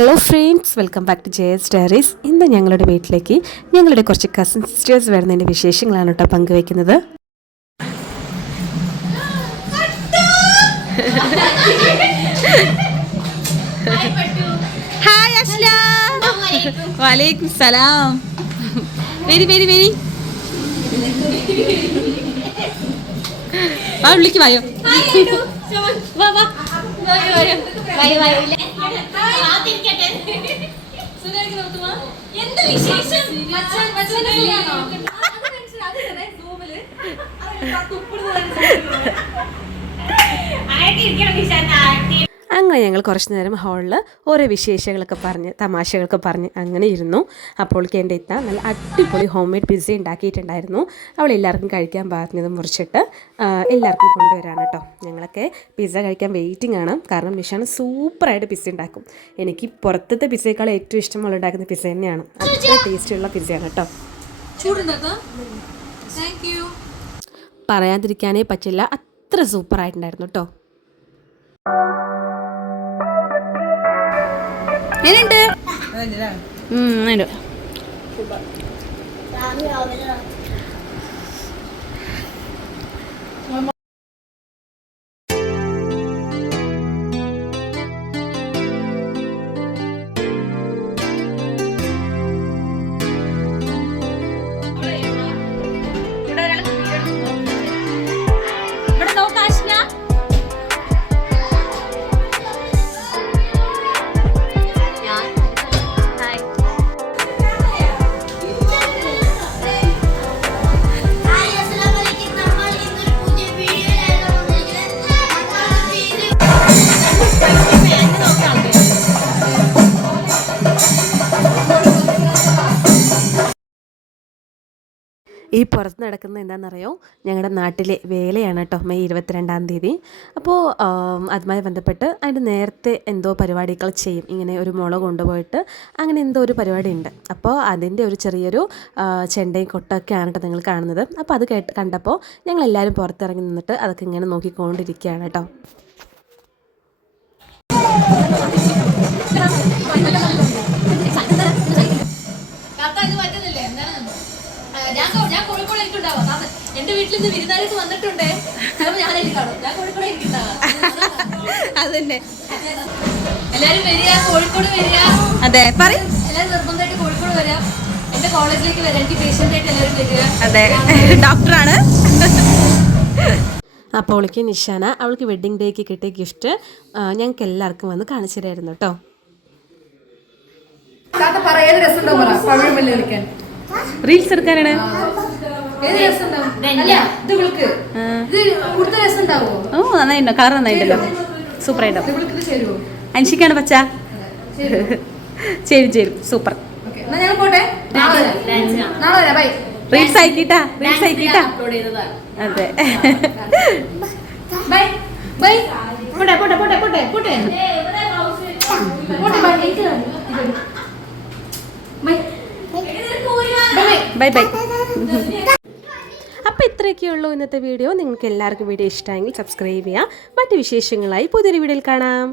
Hello friends, welcome back to Jaya's diaries. ഇന്ന് ഞങ്ങളുടെ വീട്ടിലേക്ക് ഞങ്ങളുടെ കുറച്ച് കസിൻ സിസ്റ്റേഴ്സ് വരുന്നതിൻ്റെ വിശേഷങ്ങളാണ് കേട്ടോ പങ്കുവയ്ക്കുന്നത്. ഹായ് അശ്ല. വലൈക്കും സലാം. വെരി വെരി വെരി വാ, വിളിക്ക് വായോ. വാ വാ. എന്ത് വിശേഷം? അങ്ങനെ ഞങ്ങൾ കുറച്ച് നേരം ഹാളിൽ ഓരോ വിശേഷങ്ങളൊക്കെ പറഞ്ഞ് തമാശകളൊക്കെ പറഞ്ഞ് അങ്ങനെ ഇരുന്നു. അപ്പോഴേക്ക് എൻ്റെ ഇത്ത നല്ല അടിപൊളി ഹോം മെയ്ഡ് പിസ്സ ഉണ്ടാക്കിയിട്ടുണ്ടായിരുന്നു. അവൾ എല്ലാവർക്കും കഴിക്കാൻ പാകത്തിനത് മുറിച്ചിട്ട് എല്ലാവർക്കും കൊണ്ടുവരാണ് കേട്ടോ. ഞങ്ങളൊക്കെ പിസ്സ കഴിക്കാൻ വെയിറ്റിംഗ് ആണ്. കാരണം നിഷാണ് സൂപ്പറായിട്ട് പിസ്സ ഉണ്ടാക്കും. എനിക്ക് പുറത്തത്തെ പിസ്സയേക്കാൾ ഏറ്റവും ഇഷ്ടം അവൾ ഉണ്ടാക്കുന്ന പിസ്സ തന്നെയാണ്. അത്ര ടേസ്റ്റുള്ള പിസ്സയാണ് കേട്ടോ. പറയാതിരിക്കാനേ പറ്റില്ല, അത്ര സൂപ്പറായിട്ടുണ്ടായിരുന്നു കേട്ടോ. ഈ പുറത്ത് നടക്കുന്നത് എന്താണെന്നറിയോ? ഞങ്ങളുടെ നാട്ടിലെ വേലയാണ് കേട്ടോ, മെയ് 22-ാം തീയതി. അപ്പോൾ അതുമായി ബന്ധപ്പെട്ട് അതിൻ്റെ നേരത്തെ എന്തോ പരിപാടികൾ ചെയ്യും. ഇങ്ങനെ ഒരു മുള കൊണ്ടുപോയിട്ട് അങ്ങനെ എന്തോ ഒരു പരിപാടി ഉണ്ട്. അപ്പോൾ അതിൻ്റെ ഒരു ചെറിയൊരു ചെണ്ടയും കൊട്ടൊക്കെയാണ് കേട്ടോ നിങ്ങൾ കാണുന്നത്. അപ്പോൾ അത് കണ്ടപ്പോൾ ഞങ്ങളെല്ലാവരും പുറത്തിറങ്ങി നിന്നിട്ട് അതൊക്കെ ഇങ്ങനെ നോക്കിക്കൊണ്ടിരിക്കുകയാണ് കേട്ടോ. എന്റെ വീട്ടിൽ നിന്ന് വിരുന്നായിട്ട് വന്നിട്ടുണ്ടേ. ഞാൻ കോഴിക്കോട് അതന്നെ. എല്ലാരും വരിക, കോഴിക്കോട് വരിക. അതെ, പറയും. എല്ലാരും നിർബന്ധമായിട്ട് കോഴിക്കോട് വരിക. എന്റെ കോളേജിലേക്ക് വരാം. എനിക്ക് പേഷ്യന്റ് ആയിട്ട് എല്ലാവരും വരിക. അതെ, ഡോക്ടറാണ്. അപ്പോൾ അവൾക്ക് നിഷാന അവൾക്ക് വെഡ്ഡിങ് ഡേക്ക് കിട്ടിയ ഗിഫ്റ്റ് ഞങ്ങൾക്ക് എല്ലാവർക്കും വന്ന് കാണിച്ചു തരായിരുന്നു കേട്ടോ. റീൽസ് എടുക്കാനാണ്. ഓ, നന്നായിട്ടുണ്ടോ? കളർ നന്നായിട്ടല്ലോ, സൂപ്പറായിട്ടോ. അൻഷിക്കാണ് പച്ച. ചേരും ചേരും, സൂപ്പർ. റീൽസ് ആയിക്കിട്ടാ, റീൽസ് ആയിക്കിട്ടാ. അതെ. Bye bye. അപ്പോൾ ഇത്രയൊക്കെയുള്ളൂ ഇന്നത്തെ വീഡിയോ. നിങ്ങൾക്ക് എല്ലാവർക്കും വീഡിയോ ഇഷ്ടമെങ്കിൽ സബ്സ്ക്രൈബ് ചെയ്യുക. മറ്റ് വിശേഷങ്ങളായി പുതിയൊരു വീഡിയോയിൽ കാണാം.